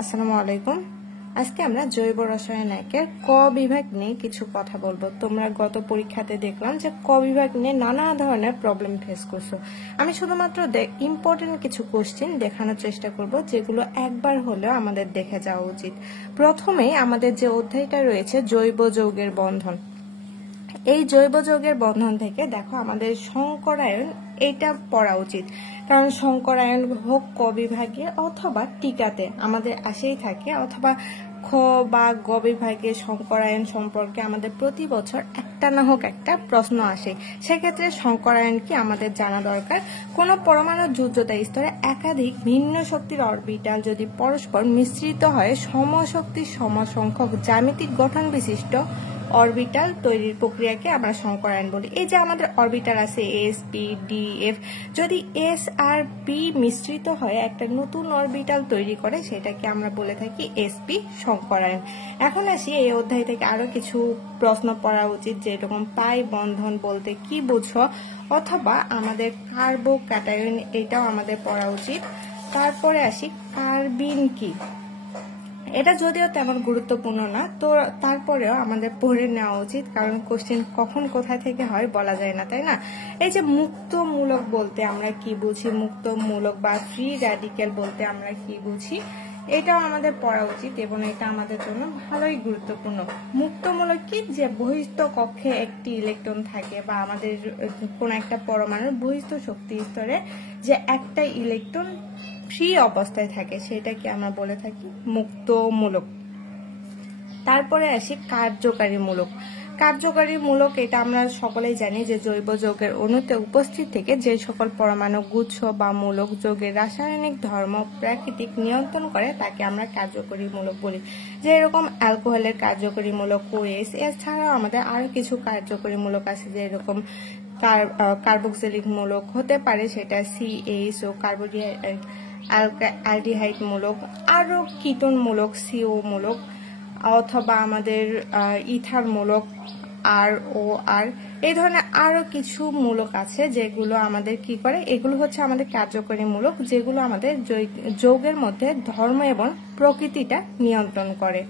আসসালামু আলাইকুম। আজকে আমরা জৈব রসায়নের ক বিভাগ নিয়ে কিছু কথা বলবো। তোমরা গত পরীক্ষাতে দেখলাম যে ক বিভাগ নিয়ে নানা ধরনের প্রবলেম ফেস করছো। আমি শুধুমাত্র ইম্পর্টেন্ট কিছু কোশ্চেন দেখানোর চেষ্টা করব, যেগুলো একবার হলেও আমাদের দেখে যাওয়া উচিত। প্রথমেই আমাদের যে অধ্যায়টা রয়েছে জৈব যৌগের বন্ধন, এই জৈব যৌগের বন্ধন থেকে দেখো আমাদের সংকরায়ন এটা পড়া উচিত, কারণ সংকরায়ন হোক ক বিভাগে অথবা টিকাতে আমাদের আসেই থাকে, অথবা খ বা গ বিভাগে সংকরায়ন সম্পর্কে আমাদের প্রতি বছর একটা না হোক একটা প্রশ্ন আসে। সেক্ষেত্রে সংকরায়ন কি আমাদের জানা দরকার। কোন পরমাণু যোজ্যতা স্তরে একাধিক ভিন্ন শক্তির অরবিটাল যদি পরস্পর মিশ্রিত হয় সমশক্তির সমসংখ্যক জ্যামিতিক গঠন বিশিষ্ট অরবিটাল তৈরির প্রক্রিয়াকে আমরা সংকরায়ন বলি। এই যে আমাদের অরবিটাল আছে এস পি ডি এফ, যদি এস আর পি মিশ্রিত হয়ে একটা নতুন অরবিটাল তৈরি করে সেটাকে আমরা বলে থাকি এসপি সংকরায়ন। এখন আসি এই অধ্যায় থেকে আরো কিছু প্রশ্ন পড়া উচিত, যেরকম পাই বন্ধন বলতে কি বুঝো, অথবা আমাদের কার্বো ক্যাটায়ন এটাও আমাদের পড়া উচিত। তারপরে আসি কার্বিন কি, এটা যদিও তেমন গুরুত্বপূর্ণ না, তো তারপরেও আমাদের পড়ে নেওয়া উচিত, কারণ কোশ্চেন কখন কোথায় থেকে হয় বলা যায় না, তাই না। এই যে মুক্তমূলক বলতে আমরা কি বুঝি, মুক্তমূলক বা ফ্রি র্যাডিক্যাল বলতে আমরা কি বুঝি, এটাও আমাদের পড়া উচিত এবং এটা আমাদের জন্য ভালোই গুরুত্বপূর্ণ। মুক্তমূলক কি, যে বহিস্থ কক্ষে একটি ইলেকট্রন থাকে, বা আমাদের কোন একটা পরমাণুর বহিস্থ শক্তি স্তরে যে একটা ইলেকট্রন ফ্রি অবস্থায় থাকে সেটাকে আমরা বলে থাকি মুক্তমূলক। তারপরে আসি কার্যকারী মূলক। কার্যকারী মূলক এটা আমরা সকলেই জানি যে জৈব যৌগের অণুতে উপস্থিত থেকে যে সকল পরমাণু গুচ্ছ বা মূলক যৌগের রাসায়নিক ধর্ম প্রাকৃতিক নিয়ন্ত্রণ করে তাকে আমরা কার্যকরী মূলক বলি। যে এরকম অ্যালকোহলের কার্যকরী মূলক ওএস, এছাড়াও আমাদের আরো কিছু কার্যকরী মূলক আছে, যে এরকম কার্বক্সিলিক মূলক হতে পারে, সেটা CH ও অ্যালডিহাইড মূলক, আরো কিটোন মূলক CO মূলক, অথবা আমাদের ইথার মূলক ROR, এই ধরনের আরো কিছু মূলক আছে যেগুলো আমাদের কি করে, এগুলো হচ্ছে আমাদের কার্যকরী মূলক, যেগুলো আমাদের যৌগের মধ্যে ধর্ম এবং প্রকৃতিটা নিয়ন্ত্রণ করে।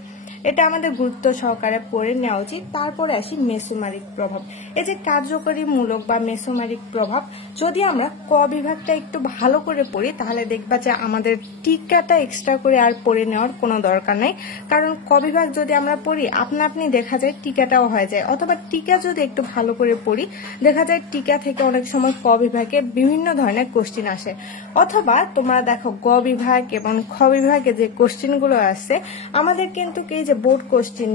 এটা আমাদের গুরুত্ব সহকারে পড়ে নেওয়া উচিত। তারপরে আসি মেসোমারিক প্রভাব। এই যে কার্যকরী মূলক বা মেসোমারিক প্রভাব, যদি আমরা ক বিভাগটা একটু ভালো করে পড়ি তাহলে দেখবা যে আমাদের টিকাটা এক্সট্রা করে আর পড়ে নেওয়ার কোনো দরকার নাই, কারণ ক বিভাগ যদি আমরা পড়ি আপনা আপনি দেখা যায় টিকাটাও হয়ে যায়, অথবা টিকা যদি একটু ভালো করে পড়ি দেখা যায় টিকা থেকে অনেক সময় ক বিভাগে বিভিন্ন ধরনের কোশ্চিন আসে। অথবা তোমরা দেখো গ বিভাগ এবং খ বিভাগে যে কোশ্চিন গুলো আছে আমাদের কিন্তু এই যে বোর্ড কোশ্চিন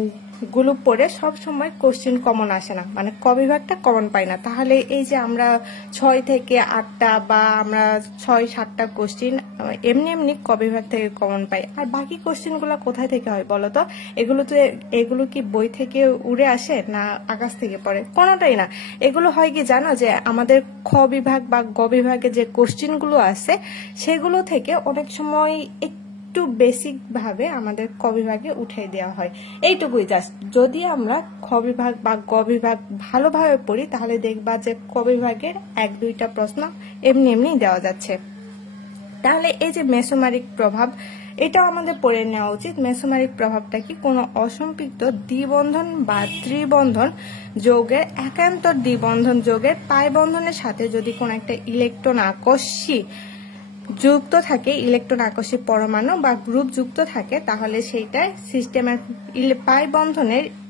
গুলো পড়ে সব সময় কোশ্চিন কমন আসে না, মানে ক বিভাগটা কমন পাই না। তাহলে এই যে আমরা 6 থেকে 8টা বা আমরা 6-7টা কোশ্চিন এমনি এমনি ক বিভাগ থেকে কমন পাই, আর বাকি কোশ্চিন গুলো কোথায় থেকে হয় বলতো? এগুলো কি বই থেকে উড়ে আসে না আকাশ থেকে পড়ে? কোনোটাই না। এগুলো হয় কি জানো, যে আমাদের খ বিভাগ বা গ বিভাগে যে কোশ্চিন গুলো আছে সেগুলো থেকে অনেক সময় একটু বেসিক ভাবে আমাদের ক বিভাগে উঠিয়ে দেওয়া হয়। এইটুকুই জাস্ট। যদি আমরা খ বিভাগ বা গ বিভাগ ভালোভাবে পড়ি তাহলে দেখবা যে ক বিভাগের 1-2টা প্রশ্ন এমনি এমনি দেওয়া যাচ্ছে। তাহলে এই যে মেসোমারিক প্রভাব, এটাও আমাদের পড়ে নেওয়া উচিত। মেসোমারিক প্রভাবটা কি, কোনো অসম্পৃক্ত দ্বিবন্ধন বা ত্রিবন্ধন যৌগের একান্তর দ্বিবন্ধন যৌগের পাই বন্ধনের সাথে যদি কোনো একটা ইলেকট্রন আকর্ষী যুক্ত থাকে, ইলেকট্রন আকর্ষী পরমাণু বা গ্রুপ যুক্ত থাকে, তাহলে সেইটা সিস্টেমের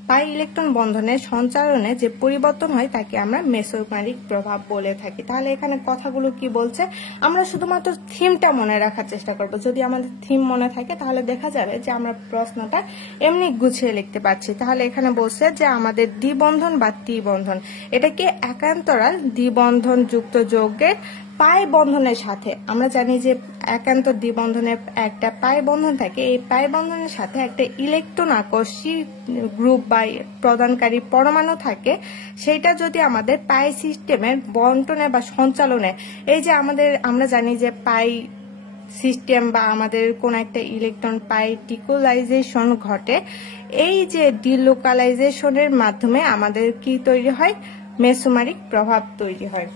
পাই ইলেকট্রন বন্ধনের সঞ্চালনে যে পরিবর্তন হয় তাকে আমরা মেসোমারিক প্রভাব বলে থাকি। তাহলে এখানে কথাগুলো কি বলছে আমরা শুধুমাত্র থিমটা মনে রাখার চেষ্টা করব। যদি আমাদের থিম মনে থাকে তাহলে দেখা যাবে যে আমরা প্রশ্নটা এমনি গুছিয়ে লিখতে পারছি। তাহলে এখানে বলছে যে আমাদের দ্বিবন্ধন বা ত্রিবন্ধন, এটা কি একান্তরাল দ্বিবন্ধন যুক্ত যৌগের পাই বন্ধনের সাথে, আমরা জানি যে একান্ত দ্বিবন্ধনের একটা পাই বন্ধন থাকে, এই পাই বন্ধনের সাথে একটা ইলেকট্রন আকর্ষী গ্রুপ বা প্রদানকারী পরমাণু থাকে, সেটা যদি আমাদের পাই সিস্টেমের বন্টনে বা সঞ্চালনে, এই যে আমরা জানি যে পাই সিস্টেম বা আমাদের কোন একটা ইলেকট্রন পাই ডিলোকালাইজেশন ঘটে, এই যে ডিলোকালাইজেশনের মাধ্যমে আমাদের কি তৈরি হয়, মেসোমারিক প্রভাব তৈরি হয়।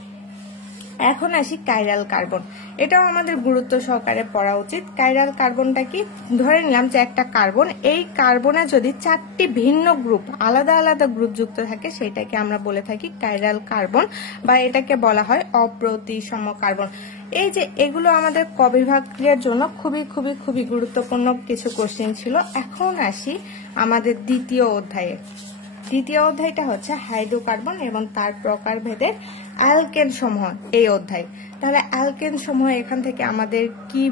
এখন আসি কাইরাল কার্বন। এটাও আমাদের গুরুত্ব সহকারে পড়া উচিত। কাইরাল কার্বনটা কি, ধরে নিলাম যে একটা কার্বন, এই কার্বনে যদি 4টি ভিন্ন গ্রুপ, আলাদা আলাদা গ্রুপ যুক্ত থাকে সেটাকে আমরা বলে থাকি কাইরাল কার্বন, বা এটাকে বলা হয় অপ্রতিসম কার্বন। এই যে এগুলো আমাদের ক বিভাগ ক্রিয়ার জন্য খুবই খুবই খুবই গুরুত্বপূর্ণ কিছু কোশ্চেন ছিল। এখন আসি আমাদের দ্বিতীয় অধ্যায়ে। দ্বিতীয় অধ্যায়টা হচ্ছে হাইড্রোকার্বন এবং তার প্রকারভেদের অ্যালকেন সমূহ এই অধ্যায়। তাহলে অ্যালকেন সমূহ এখান থেকে আমাদের কি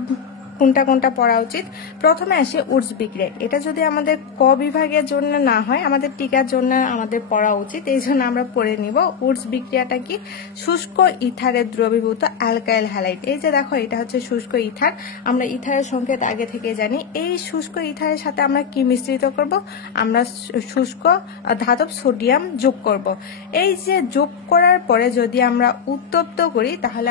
কোনটা কোনটা পড়া উচিত? প্রথমে আসে উডস বিক্রিয়া। এটা যদি আমাদের ক বিভাগের জন্য না হয়, আমাদের টিকার জন্য আমাদের পড়া উচিত, এই জন্য আমরা পড়ে নিব। উডস বিক্রিয়াটা কি? শুষ্ক ইথারের দ্রবীভূত অ্যালকাইল হ্যালাইড। এই যে দেখো, এটা হচ্ছে শুষ্ক ইথার। আমরা ইথারের সংকেত আগে থেকে জানি। এই শুষ্ক ইথারের সাথে আমরা কি মিশ্রিত করব? আমরা শুষ্ক ধাতব সোডিয়াম যোগ করব। এই যে যোগ করার পরে যদি আমরা উত্তপ্ত করি তাহলে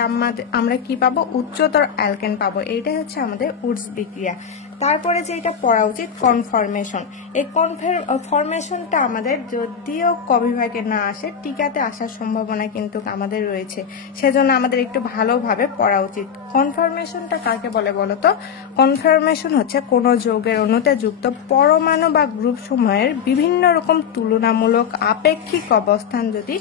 আমরা কি পাবো? উচ্চতর অ্যালকেন পাবো। এইটাই হচ্ছে আমাদের উডস বিক্রিয়া। তারপরে যেটা পড়া উচিত কনফরমেশন। এই কনফরমেশনটা আমাদের যদিও ক বিভাগে না আসে, টিকাতে আসার সম্ভাবনা কিন্তু আমাদের রয়েছে, সেজন্য আমাদের একটু ভালোভাবে পড়া উচিত। কনফরমেশনটা কাকে বলে বলতো? কনফরমেশন হচ্ছে কোন যৌগের অণুতে যুক্ত পরমাণু বা গ্রুপ সমূহের বিভিন্ন রকম তুলনামূলক আপেক্ষিক অবস্থান যদি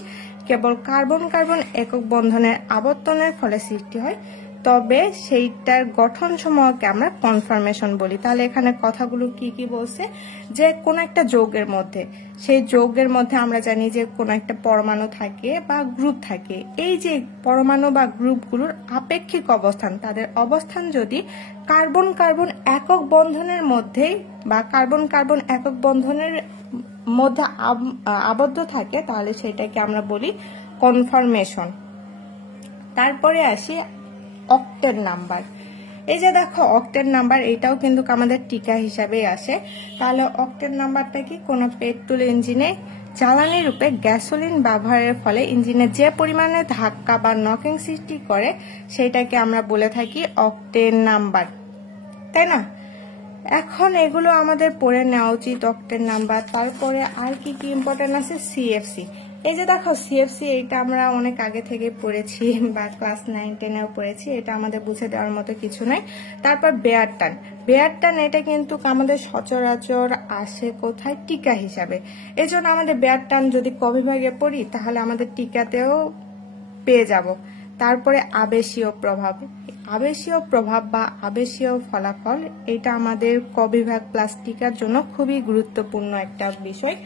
কেবল কার্বন কার্বন একক বন্ধনের আবর্তনের ফলে সৃষ্টি হয়, তবে সেইটার গঠন সমূহকে আমরা কনফরমেশন বলি। তাহলে এখানে কথাগুলো কি কি বলছে? যে কোন একটা যৌগের মধ্যে, সেই যৌগের মধ্যে আমরা জানি যে কোন একটা পরমাণু থাকে বা গ্রুপ থাকে। এই যে পরমাণু বা গ্রুপগুলোর আপেক্ষিক অবস্থান, তাদের অবস্থান যদি কার্বন কার্বন একক বন্ধনের মধ্যেই বা কার্বন কার্বন একক বন্ধনের মধ্যে আবদ্ধ থাকে, তাহলে সেটাকে আমরা বলি কনফরমেশন। তারপরে আসি অক্টেন নাম্বার। এই যে দেখো অক্টেন নাম্বার, এটাও কিন্তু আমাদের টিকা হিসাবে আসে। তাহলে অক্টেন নাম্বারটা কি? কোন পেট্রোল ইঞ্জিনে জ্বালানি রূপে গ্যাসোলিন ব্যবহারের ফলে ইঞ্জিনে যে পরিমাণে ধাক্কা বা নকিং সৃষ্টি করে সেটাকে আমরা বলে থাকি অক্টেন নাম্বার, তাই না? এখন এগুলো আমাদের পড়ে নেওয়া উচিত, অক্টেন নাম্বার। তারপরে আর কি কি ইম্পর্টেন্ট আছে? সিএফসি। এই যে দেখো সিএফসি, এটা আমরা অনেক আগে থেকে পড়েছি বা ক্লাস 9-10-এও পড়েছি, এটা আমাদের বুঝে দেওয়ার মতো কিছু নাই। তারপর বেয়ার টান। বেয়ার টান এটা কিন্তু আমাদের সচরাচর আসে কোথায়? টিকা হিসাবে। এই জন্য আমাদের বেয়ার টান যদি ক বিভাগে পড়ি তাহলে আমাদের টিকাতেও পেয়ে যাব। তারপরে আবেশীয় প্রভাব। আবেশীয় প্রভাব বা আবেশীয় ফলাফল, এটা আমাদের ক বিভাগ প্লাস টিকার জন্য খুবই গুরুত্বপূর্ণ একটা বিষয়।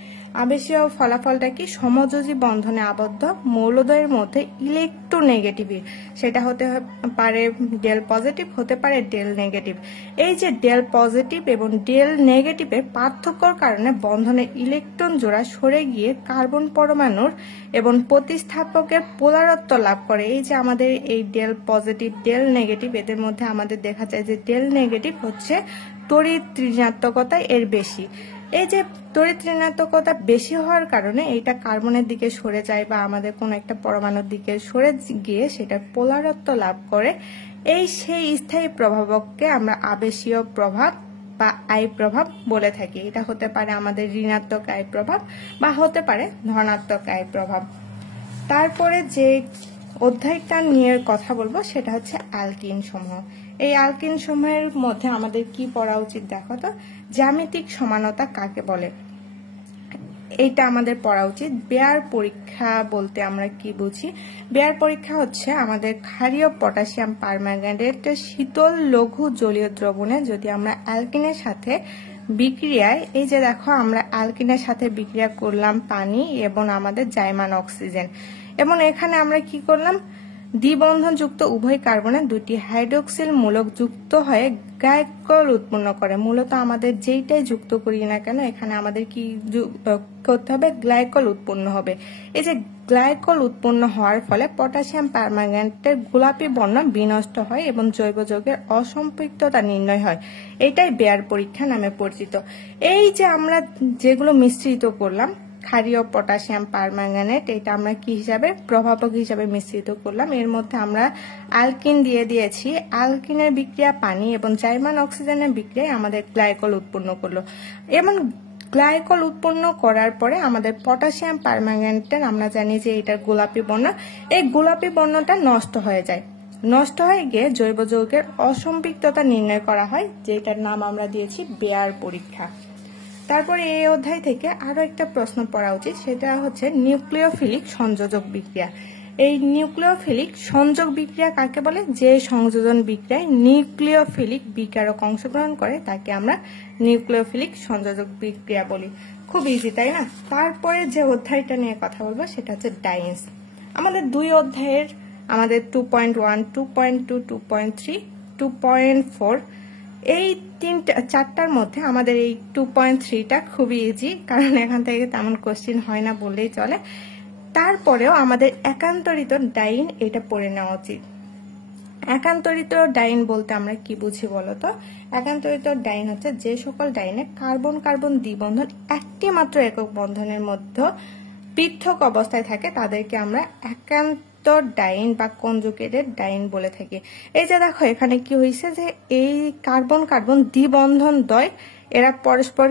আবেশীয় ফলাফলটা কি? সমযোজী বন্ধনে আবদ্ধ মৌলদ্বয়ের মধ্যে ইলেকট্রোনেগেটিভ, সেটা হতে পারে ডেল পজিটিভ, হতে পারে ডেল নেগেটিভ। এই যে ডেল পজিটিভ এবং ডেল নেগেটিভের পার্থক্যর কারণে বন্ধনের ইলেকট্রন জোড়া সরে গিয়ে কার্বন পরমাণুর এবং প্রতিস্থাপকের পোলারত্ব লাভ করে। এই যে আমাদের এই ডেল পজিটিভ ডেল নেগেটিভ, এদের মধ্যে আমাদের দেখা যায় যে ডেল নেগেটিভ হচ্ছে তড়িৎ ঋণাত্মকতা এর বেশি। এই যে তড়িৎ ঋণাত্মকতা বেশি হওয়ার কারণে এইটা কার্বনের দিকে সরে যায় বা আমাদের কোন একটা পরমাণুর দিকে সরে গিয়ে সেটা পোলারত্ব লাভ করে। সেই স্থায়ী প্রভাবককে আমরা আবেশীয় প্রভাব বা আই প্রভাব বলে থাকি। এটা হতে পারে আমাদের ঋণাত্মক আই প্রভাব বা হতে পারে ধনাত্মক আই প্রভাব। তারপরে যে অধ্যায়টা নিয়ে কথা বলবো সেটা হচ্ছে অ্যালকিন সমূহ। এই অ্যালকিন সমূহের মধ্যে আমাদের কি পড়া উচিত দেখো তো? জ্যামিতিক সমানতা কাকে বলে, এইটা আমাদের পড়া উচিত। বেয়ার পরীক্ষা বলতে আমরা কি বুঝি? বেয়ার পরীক্ষা হচ্ছে আমাদের ক্ষারীয় পটাশিয়াম পারম্যাঙ্গানেট শীতল লঘু জলীয় দ্রবণে যদি আমরা অ্যালকিনের সাথে বিক্রিয়ায়, এই যে দেখো আমরা অ্যালকিনের সাথে বিক্রিয়া করলাম পানি এবং আমাদের জাইমান অক্সিজেন, এবং এখানে আমরা কি করলাম? দ্বিবন্ধন যুক্ত উভয় কার্বনে দুটি হাইড্রোক্সিল মূলক যুক্ত হয়ে গ্লাইকল উৎপন্ন করে। মূলত আমাদের যেইটাই যুক্ত করি না কেন এখানে আমাদের কি করতে হবে? গ্লাইকল উৎপন্ন হবে। এই যে গ্লাইকল উৎপন্ন হওয়ার ফলে পটাশিয়াম পারম্যাঙ্গানেটের গোলাপি বর্ণ বিনষ্ট হয় এবং জৈব যৌগের অসম্পৃক্ততা নির্ণয় হয়। এটাই বেয়ার পরীক্ষা নামে পরিচিত। এই যে আমরা যেগুলো মিশ্রিত করলাম, ক্ষারীয় পটাশিয়াম পারম্যাঙ্গানেট, এটা আমরা কি হিসাবে? প্রভাবক হিসাবে মিশ্রিত করলাম। এর মধ্যে আমরা অ্যালকিন দিয়ে দিয়েছি। অ্যালকিনের বিক্রিয়া পানি এবং জাইমান অক্সিজেনের বিক্রিয়ায় আমাদের গ্লাইকল উৎপন্ন করলো। এবং গ্লাইকল উৎপন্ন করার পরে আমাদের পটাশিয়াম পারম্যাঙ্গানেটের আমরা জানি যে এটার গোলাপি বর্ণ, এই গোলাপি বর্ণটা নষ্ট হয়ে যায়। নষ্ট হয়ে গিয়ে জৈব যৌগের অসম্পৃক্ততা নির্ণয় করা হয়, যেটার নাম আমরা দিয়েছি বেয়ার পরীক্ষা। তারপরে এই অধ্যায় থেকে আরো একটা প্রশ্ন পড়া উচিত, সেটা হচ্ছে নিউক্লিওফিলিক সংযোজক বিক্রিয়া। এই নিউক্লিওফিলিক সংযোগ বিক্রিয়া কাকে বলে? যে সংযোজন বিক্রিয়ায় নিউক্লিওফিলিক বিকারক অংশগ্রহণ করে তাকে আমরা নিউক্লিওফিলিক সংযোজক বিক্রিয়া বলি। খুব ইজি, তাই না? তারপরে যে অধ্যায়টা নিয়ে কথা বলবো সেটা হচ্ছে ডাইন্স। আমাদের দুই অধ্যায়ের আমাদের 2.1, 2.2, 2.3, 2.4 এই চারটার মধ্যে আমাদের এই 2.3টা খুবই ইজি, কারণ এখান থেকে তেমন কোশ্চিন হয় না বললেই চলে। তারপরেও আমাদের একান্তরিত ডাইন এটা পড়ে নেওয়া উচিত। একান্তরিত ডাইন বলতে আমরা কি বুঝি বলতো? একান্তরিত ডাইন হচ্ছে যে সকল ডাইনে কার্বন কার্বন দ্বিবন্ধন একটি মাত্র একক বন্ধনের মধ্যে পৃথক অবস্থায় থাকে তাদেরকে আমরা একান্ত ডাইন বা কনজুগেটেড ডাইন বলে থাকি। এই যে দেখো এখানে কি হয়েছে যে এই কার্বন কার্বন দ্বিবন্ধন দ্বয় এরা পরস্পর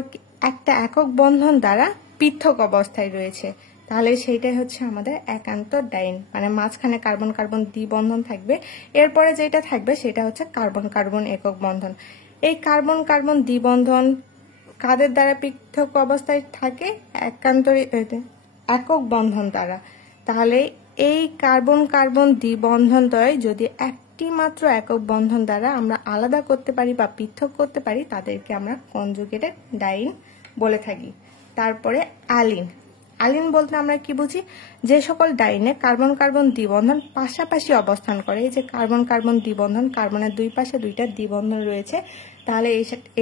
একটা একক বন্ধন দ্বারা পৃথক অবস্থায় রয়েছে, তাহলে সেইটাই হচ্ছে আমাদের একান্ত ডাইন, মানে মাঝখানে কার্বন কার্বন দ্বিবন্ধন থাকবে, এরপরে যেটা থাকবে সেটা হচ্ছে কার্বন কার্বন একক বন্ধন। এই কার্বন কার্বন দ্বিবন্ধন কাদের দ্বারা পৃথক অবস্থায় থাকে? একক বন্ধন দ্বারা। তাহলে এই কার্বন কার্বন দ্বিবন্ধন দ্বয় যদি একটি মাত্র একক বন্ধন দ্বারা আমরা আলাদা করতে পারি বা পৃথক করতে পারি তাদেরকে আমরা কনজুগেটেড ডাইন বলে থাকি। তারপরে অ্যালিন। অ্যালিন বলতে আমরা কি বুঝি? যে সকল ডাইনে কার্বন কার্বন দ্বিবন্ধন পাশাপাশি অবস্থান করে। এই যে কার্বন কার্বন দ্বিবন্ধন, কার্বনের দুই পাশে দুইটা দ্বিবন্ধন রয়েছে, তাহলে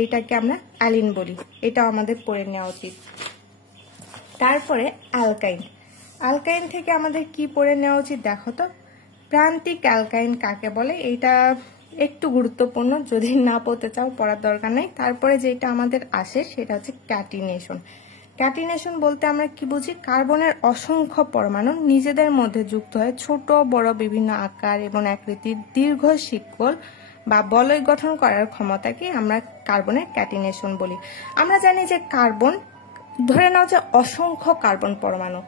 এইটাকে আমরা অ্যালিন বলি। এটাও আমাদের পড়ে নেওয়া উচিত। তারপরে অ্যালকাইন। অ্যালকাইন থেকে আমাদের কি পড়ে নেওয়া উচিত দেখো তো? প্রান্তিক অ্যালকাইন কাকে বলে? এটা একটু গুরুত্বপূর্ণ, যদি না পড়তে চাও পড়ার দরকার নেই। তারপরে যেটা আমাদের আসে সেটা হচ্ছে ক্যাটিনেশন। ক্যাটিনেশন বলতে আমরা কি বুঝি? কার্বনের অসংখ্য পরমাণু নিজেদের মধ্যে যুক্ত হয়ে ছোট বড় বিভিন্ন আকার এবং আকৃতির দীর্ঘ শিকল বা বলয় গঠন করার ক্ষমতাকে আমরা কার্বনের ক্যাটিনেশন বলি। আমরা জানি যে কার্বন, ধরে নাও যে অসংখ্য কার্বন পরমাণু,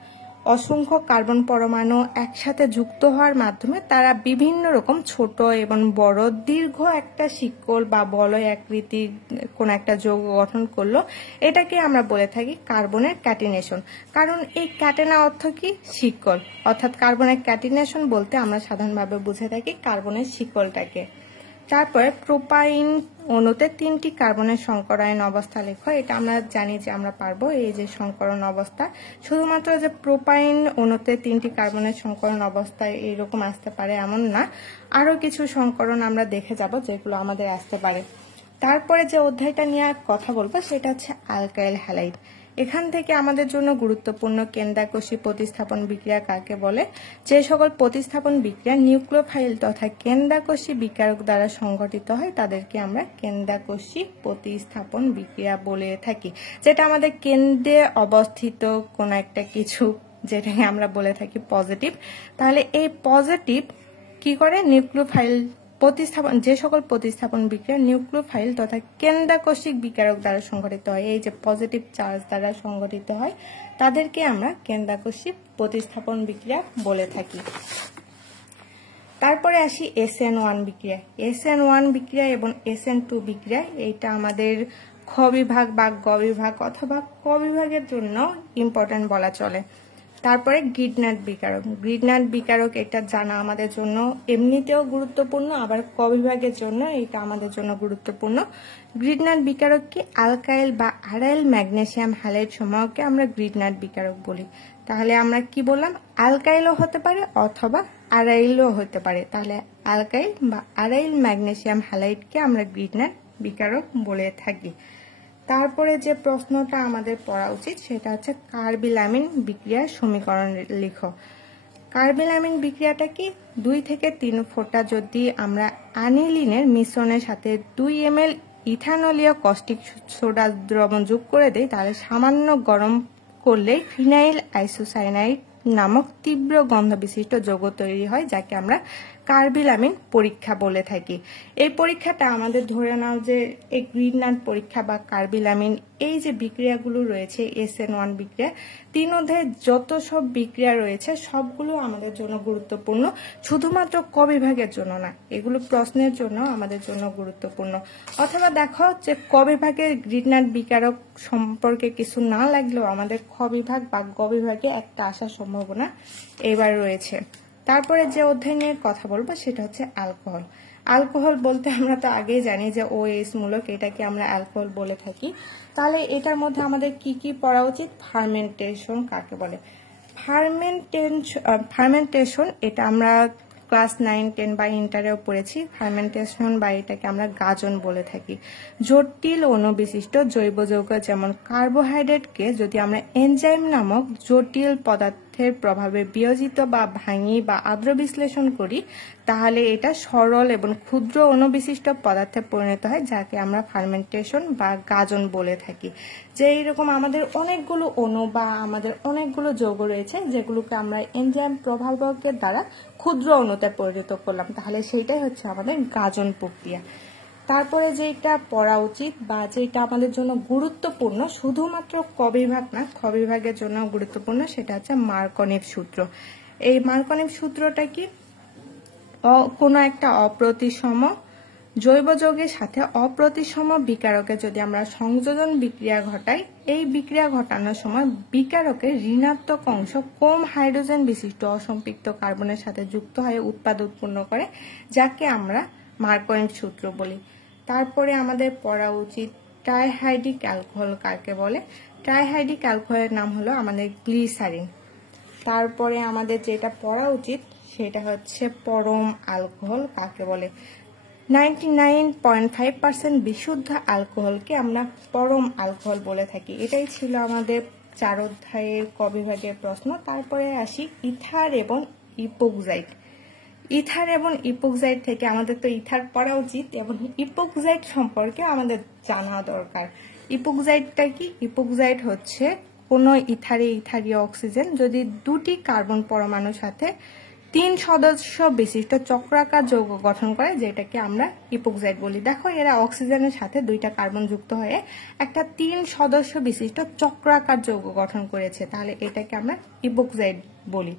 অসংখ্য কার্বন পরমাণু একসাথে যুক্ত হওয়ার মাধ্যমে তারা বিভিন্ন রকম ছোট এবং বড় দীর্ঘ একটা শিকল বা বলয় আকৃতির কোন একটা যৌগ গঠন করলো, এটাকে আমরা বলে থাকি কার্বনের ক্যাটিনেশন। কারণ এই ক্যাটেনা অর্থ কি? শিকল, অর্থাৎ কার্বনের ক্যাটিনেশন বলতে আমরা সাধারণভাবে বুঝে থাকি কার্বনের শিকলটাকে। তারপরে প্রোপাইন অণুতে 3টি কার্বনের সংকরায়ন অবস্থা লেখো। এটা আমরা জানি যে আমরা পারবো। এই যে সংকরণ অবস্থা, শুধুমাত্র যে প্রোপাইন অণুতে 3টি কার্বনের সংকরণ অবস্থায় এইরকম আসতে পারে এমন না, আরো কিছু সংকরণ আমরা দেখে যাব যেগুলো আমাদের আসতে পারে। তারপরে যে অধ্যায়টা নিয়ে কথা বলবো সেটা হচ্ছে অ্যালকাইল হ্যালাইড। এখান থেকে আমাদের জন্য গুরুত্বপূর্ণ কেন্দ্রাকোষী প্রতিস্থাপন বিক্রিয়া কাকে বলে? যে সকল প্রতিস্থাপন বিক্রিয়া নিউক্লিওফাইল তথা কেন্দ্রাকোষী বিকারক দ্বারা সংঘটিত হয় তাদেরকে আমরা কেন্দ্রাকোষী প্রতিস্থাপন বিক্রিয়া বলে থাকি। যেটা আমাদের কেন্দ্রে অবস্থিত কোন একটা কিছু, যেটাকে আমরা বলে থাকি পজিটিভ। তাহলে এই পজিটিভ কি করে? নিউক্লিওফাইল প্রতিস্থাপন, যে সকল প্রতিস্থাপন বিক্রিয়া নিউক্লিওফাইল তথা কেন্দ্রাকোষিক বিকারক দ্বারা সংঘটিত হয়, এই যে পজিটিভ চার্জ দ্বারা সংঘটিত হয়, তাদেরকে আমরা কেন্দ্রাকোষিক প্রতিস্থাপন বিক্রিয়া বলে থাকি। তারপরে আসি SN1 বিক্রিয়া। SN1 বিক্রিয়া এবং SN2 বিক্রিয়া, এইটা আমাদের খ বিভাগ বা গ বিভাগ অথবা ক বিভাগের জন্য ইম্পর্টেন্ট বলা চলে। তারপরে গ্রিডনাট বিকারক। গ্রিডনাট বিকারক এটা জানা আমাদের জন্য এমনিতেও গুরুত্বপূর্ণ, আবার ক বিভাগের জন্য এটা আমাদের জন্য গুরুত্বপূর্ণ। গ্রিডনাট বিকারক কি? অ্যালকাইল বা আরাইল ম্যাগনেসিয়াম হ্যালাইড সমূহকে আমরা গ্রিডনাট বিকারক বলি। তাহলে আমরা কি বললাম? অ্যালকাইলও হতে পারে অথবা আরাইলও হতে পারে। তাহলে অ্যালকাইল বা আরাইল ম্যাগনেসিয়াম হ্যালাইডকে আমরা গ্রিডনাট বিকারক বলে থাকি। তারপরে যে প্রশ্নটা আমাদের পড়া উচিত সেটা হচ্ছে কার্বিলামিন বিক্রিয়ার সমীকরণ লিখো। কার্বিলামিন বিক্রিয়াটা কি? 2 থেকে 3 ফোঁটা যদি আমরা অ্যানিলিনের মিশ্রণের সাথে 2 ml ইথানলীয় কস্টিক সোডা দ্রবণ যোগ করে দেই, তাহলে সামান্য গরম করলে ফিনাইল আইসোসায়ানাইড নামক তীব্র গন্ধ বিশিষ্ট যৌগ তৈরি হয়, যাকে আমরা কার্বিলামিন পরীক্ষা বলে থাকি। এই পরীক্ষাটা আমাদের ধরে নাও যে এই গ্রিনল্যান্ড পরীক্ষা বা কার্বিলামিন, এই যে বিক্রিয়াগুলো রয়েছে SN1 বিক্রিয়া, 3 অধ্যায়ে যত সব বিক্রিয়া রয়েছে সবগুলো আমাদের জন্য গুরুত্বপূর্ণ, শুধুমাত্র ক বিভাগের জন্য না, এগুলো প্রশ্নের জন্য আমাদের জন্য গুরুত্বপূর্ণ। অথবা দেখো যে ক বিভাগের গ্রিনল্যান্ড বিকারক সম্পর্কে কিছু না লাগলেও আমাদের খ বিভাগ বা গ বিভাগে একটা আসার সম্ভাবনা এবার রয়েছে। তারপরে যে অধ্যায় নিয়ে কথা বলবো সেটা হচ্ছে অ্যালকোহল। অ্যালকোহল বলতে আমরা তো আগেই জানি যে OH মূলক, এটাকে আমরা অ্যালকোহল বলে থাকি। তাহলে এটার মধ্যে আমাদের কি কি পড়া উচিত? ফার্মেন্টেশন কাকে বলে? ফার্মেন্টেশন এটা আমরা ক্লাস 9, 10 বা ইন্টারেও পড়েছি। ফার্মেন্টেশন বা এটাকে আমরা গাজন বলে থাকি। জটিল অণুবিশিষ্ট জৈব যৌগ যেমন কার্বোহাইড্রেটকে যদি আমরা এনজাইম নামক জটিল পদার্থের প্রভাবে বিয়োজিত বা ভাঙি বা আদ্র বিশ্লেষণ করি, তাহলে এটা সরল এবং ক্ষুদ্র অণুবিশিষ্ট পদার্থে পরিণত হয়, যাকে আমরা ফার্মেন্টেশন বা গাজন বলে থাকি। যে এইরকম আমাদের অনেকগুলো অণু বা আমাদের অনেকগুলো যৌগ রয়েছে যেগুলোকে আমরা এনজাইম প্রভাবকের দ্বারা ক্ষুদ্র অণুতে পরিণত করলাম, তাহলে সেইটাই হচ্ছে আমাদের গাজন প্রক্রিয়া। তারপরে যেটা পড়া উচিত বা যেটা আমাদের জন্য গুরুত্বপূর্ণ, শুধুমাত্র ক বিভাগ না খ বিভাগের জন্য গুরুত্বপূর্ণ, সেটা হচ্ছে মার্কনিভ সূত্র। এই মার্কনিভ সূত্রটা কি? কোনো একটা অপ্রতিসম জৈব যৌগের সাথে অপ্রতিসম বিকারকে যদি আমরা সংযোজন বিক্রিয়া ঘটাই, এই বিক্রিয়া ঘটানোর সময় বিকারকের ঋণাত্মক অংশ কম হাইড্রোজেন বিশিষ্ট অসম্পৃক্ত কার্বনের সাথে যুক্ত হয়ে উৎপাদ উৎপন্ন করে, যাকে আমরা মার্কনিভ সূত্র বলি। তারপরে আমাদের পড়া উচিত ট্রাইহাইড্রিক অ্যালকোহল কাকে বলে? ট্রাইহাইড্রিক অ্যালকোহলের নাম হলো আমাদের গ্লিসারিন। তারপরে আমাদের যেটা পড়া উচিত সেটা হচ্ছে পরম অ্যালকোহল কাকে বলে? 99.5% বিশুদ্ধ অ্যালকোহলকে আমরা পরম অ্যালকোহল বলে থাকি। এটাই ছিল আমাদের 4 অধ্যায়ের ক বিভাগের প্রশ্ন। তারপরে আসি ইথার এবং ইপোক্সাইড। ইথার এবং ইপোক্সাইড থেকে আমাদের তো ইথার পড়া উচিত এবং ইপোক্সাইড সম্পর্কে আমাদের জানা দরকার। ইপোক্সাইডটা কি? ইপোক্সাইড হচ্ছে কোনো ইথারীয় অক্সিজেন যদি দুটি কার্বন পরমাণুর সাথে 3 সদস্য বিশিষ্ট চক্রাকার যৌগ গঠন করে, যেটাকে আমরা ইপোক্সাইড বলি। দেখো এরা অক্সিজেনের সাথে 2টা কার্বন যুক্ত হয়ে একটা 3 সদস্য বিশিষ্ট চক্রাকার যৌগ গঠন করেছে, তাহলে এটাকে আমরা ইপোক্সাইড বলি।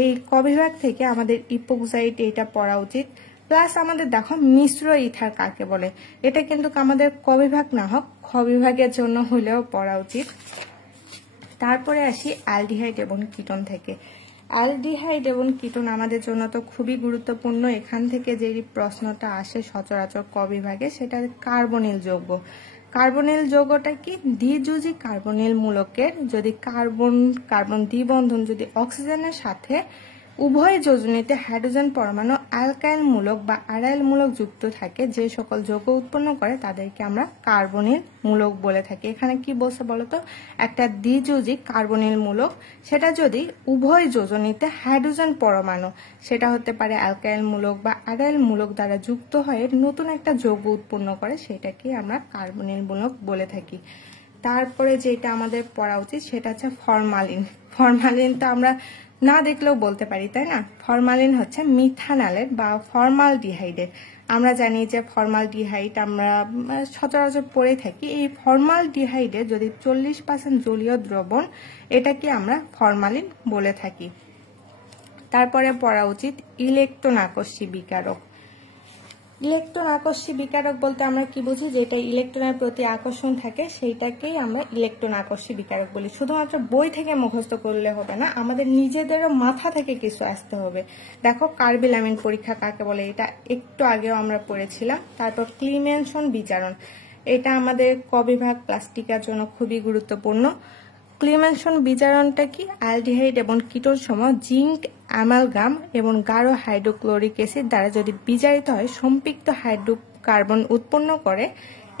এই ক বিভাগ থেকে আমাদের ইপোক্সাইড এটা পড়া উচিত। প্লাস আমাদের দেখো মিশ্র ইথার কাকে বলে, এটা কিন্তু আমাদের ক বিভাগ না হোক খ বিভাগের জন্য হলেও পড়া উচিত। তারপরে আসি অ্যালডিহাইড এবং কিটোন থেকে। অ্যালডিহাইড এবং কিটোন আমাদের জন্য তো খুবই গুরুত্বপূর্ণ। এখান থেকে যে প্রশ্নটা আসে সচরাচর ক বিভাগে, সেটা কার্বনিল যৌগ। কার্বনিল যৌগটা কি? দ্বিযুজি কার্বনিল মূলকের যদি কার্বন দ্বিবন্ধন যদি অক্সিজেনের সাথে উভয় যোজনীতে হাইড্রোজেন পরমাণু অ্যালকাইল মূলক বা অ্যারাইল মূলক যুক্ত থাকে, যে সকল যৌগ উৎপন্ন করে তাদেরকে আমরা কার্বনিল মূলক বলে থাকি। এখানে কি বলছে বলতো? একটা দ্বিযুজি কার্বনিল মূলক, সেটা যদি উভয় যোজনীতে হাইড্রোজেন পরমাণু, সেটা হতে পারে অ্যালকাইল মূলক বা অ্যারাইল মূলক দ্বারা যুক্ত হয়ে নতুন একটা যৌগ উৎপন্ন করে, সেটাকে আমরা কার্বনিল মূলক বলে থাকি। তারপরে যেটা আমাদের পড়া উচিত সেটা হচ্ছে ফরমালিন। ফরমালিন তো আমরা না দেখলেও বলতে পারি, তাই না? ফরমালিন হচ্ছে মিথানলের বা ফর্মালডিহাইডের। আমরা জানি যে ফর্মালডিহাইড আমরা সচরাচর পড়ে থাকি। এই ফর্মালডিহাইডের যদি 40% জলীয় দ্রবণ, এটাকে আমরা ফরমালিন বলে থাকি। তারপরে পড়া উচিত ইলেকট্রন আকর্ষী বিকারক। ইলেকট্রন আকর্ষী বিকারক বলতে আমরা কি বুঝি? যেটা ইলেকট্রনের প্রতি আকর্ষণ থাকে সেইটাকেই আমরা ইলেকট্রন আকর্ষী বিকারক বলি। শুধুমাত্র বই থেকে মুখস্থ করলে হবে না, আমাদের নিজেদেরও মাথা থেকে কিছু আসতে হবে। দেখো কার্বিলামিন পরীক্ষা কাকে বলে, এটা একটু আগেও আমরা পড়েছিলাম। তারপর ক্লিমেনসন বিজারণ, এটা আমাদের ক বিভাগ প্লাস্টিকের জন্য খুবই গুরুত্বপূর্ণ। ক্লিমেনসন বিজারণটা কি? অ্যালডিহাইড এবং কিটোন সম জিঙ্ক অ্যামালগাম এবং গাঢ় হাইড্রোক্লোরিক অ্যাসিড দ্বারা যদি বিজারিত হয় সম্পৃক্ত হাইড্রোকার্বন উৎপন্ন করে।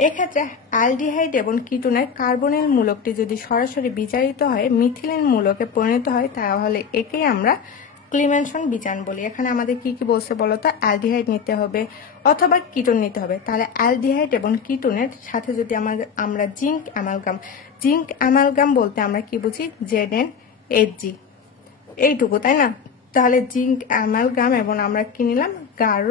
এক্ষেত্রে অ্যালডিহাইড এবং কিটোনের কার্বনিল মূলকটি যদি সরাসরি বিজারিত হয় মিথিলিন মূলকে পরিণত হয়, তাহলে একেই আমরা ক্লিমেনসন বিজারণ বলি। এখানে আমাদের কি কি বলছে বলতো? অ্যালডিহাইড নিতে হবে অথবা কিটোন নিতে হবে। তাহলে অ্যালডিহাইড এবং কিটোনের সাথে যদি আমরা জিঙ্ক অ্যামালগাম বলতে আমরা কি বুঝি? ZnHg, এইটুকু, তাই না? তাহলে জিঙ্ক অ্যামালগাম এবং আমরা কি নিলাম গাঢ়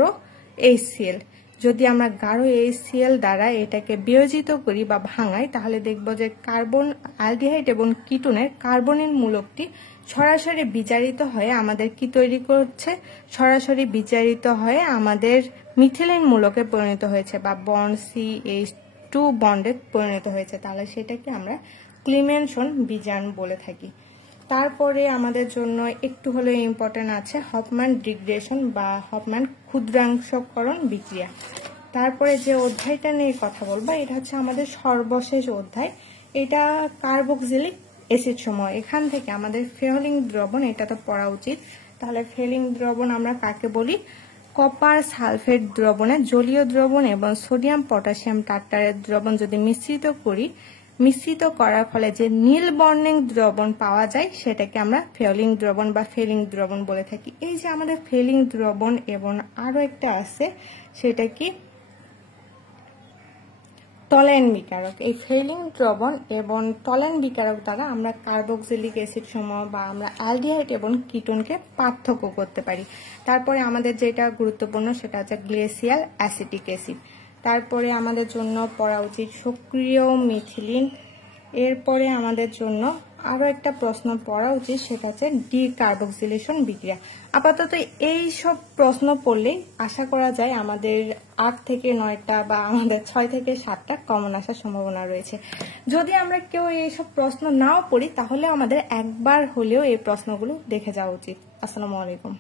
HCl। যদি আমরা গাঢ় HCl দ্বারা এটাকে বিয়োজিত করি বা ভাঙাই তাহলে দেখব যে কার্বন অ্যালডিহাইড এবং কিটোনের কার্বনিল মূলকটি সরাসরি বিজারিত হয়ে আমাদের কি তৈরি করছে, সরাসরি বিজারিত হয়ে আমাদের মিথিলিন মূলকে পরিণত হয়েছে বা বন্ড CH2 বন্ডে পরিণত হয়েছে। তাহলে সেটাকে আমরা ক্লিমেনশন বিজারণ বলে থাকি। তারপরে আমাদের জন্য একটু হলেও ইম্পর্টেন্ট আছে হফম্যান ডিগ্রেডেশন বা হফম্যান ক্ষুদ্রাংশকরণ বিক্রিয়া। তারপরে যে অধ্যায়টা নিয়ে কথা বলবো এটা হচ্ছে আমাদের সর্বশেষ অধ্যায়, এটা কার্বক্সিলিক অ্যাসিড সমূহ। এখান থেকে আমাদের ফেলিং দ্রবণ এটা তো পড়া উচিত। তাহলে ফেলিং দ্রবণ আমরা কাকে বলি? কপার সালফেট দ্রবণে জলীয় দ্রবণ এবং সোডিয়াম পটাশিয়াম টার্টারের দ্রবণ যদি মিশ্রিত করার ফলে যে নীল বর্ণের দ্রবণ পাওয়া যায় সেটাকে আমরা ফেলিং দ্রবণ বা ফেলিং দ্রবণ বলে থাকি। এই যে আমাদের ফেলিং দ্রবণ এবং আরো একটা আছে সেটা কি টলেন বিকারক। এই ফেলিং দ্রবণ এবং টলেন বিকারক দ্বারা আমরা কার্বক্সিলিক অ্যাসিড সমূহ বা আমরা অ্যালডিহাইড এবং কিটোনকে পার্থক্য করতে পারি। তারপরে আমাদের যেটা গুরুত্বপূর্ণ সেটা হচ্ছে গ্লেসিয়াল অ্যাসিটিক অ্যাসিড। তারপরে আমাদের জন্য পড়া উচিত সক্রিয় মিথিলিন। এরপরে আমাদের জন্য আরো একটা প্রশ্ন পড়া উচিত সেটা হচ্ছে ডিকার্বক্সিলেশন বিক্রিয়া। আপাতত এই সব প্রশ্ন পড়লেই আশা করা যায় আমাদের 8 থেকে 9টা বা আমাদের 6 থেকে 7টা কমন আসার সম্ভাবনা রয়েছে। যদি আমরা কেউ এইসব প্রশ্ন নাও পড়ি তাহলে আমাদের একবার হলেও এই প্রশ্নগুলো দেখে যাওয়া উচিত। আসসালামু আলাইকুম।